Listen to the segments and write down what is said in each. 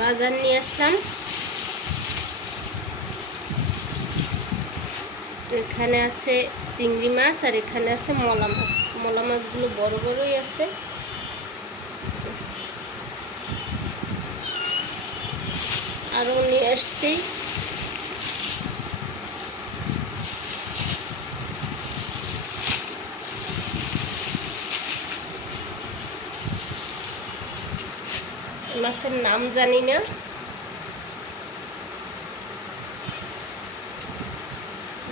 বাজার নিয়ে আসলাম। এখানে আছে চিংড়ি মাছ আর এখানে আছে মলা মাছ। মলা মাছগুলো বড় বড়ই আছে। আরও নিয়ে আসছি মাছের নাম জানি না।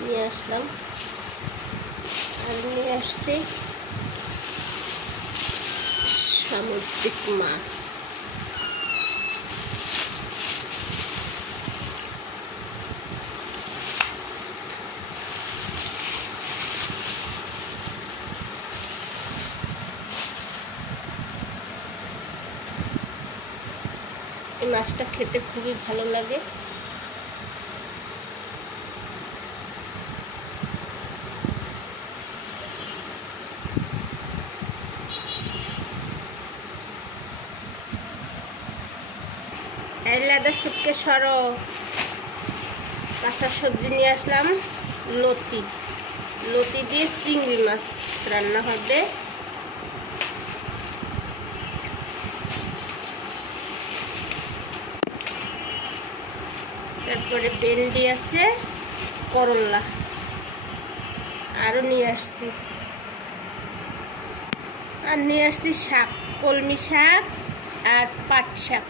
নিয়ে আসলাম আর নিয়ে আসছি সামুদ্রিক মাছ। এই মাছটা খেতে খুবই ভালো লাগে। এলাদা শুটকে সরো। কাঁচা সবজি নিয়ে আসলাম লতি। লতি দিয়ে চিংড়ি মাছ রান্না হবে। তারপরে ভেন্ডি আছে, করলা আরও নিয়ে আসছি। আর নিয়ে আসছি শাক, কলমি শাক আর পাট শাক।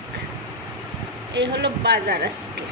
এই হলো বাজার আজকে।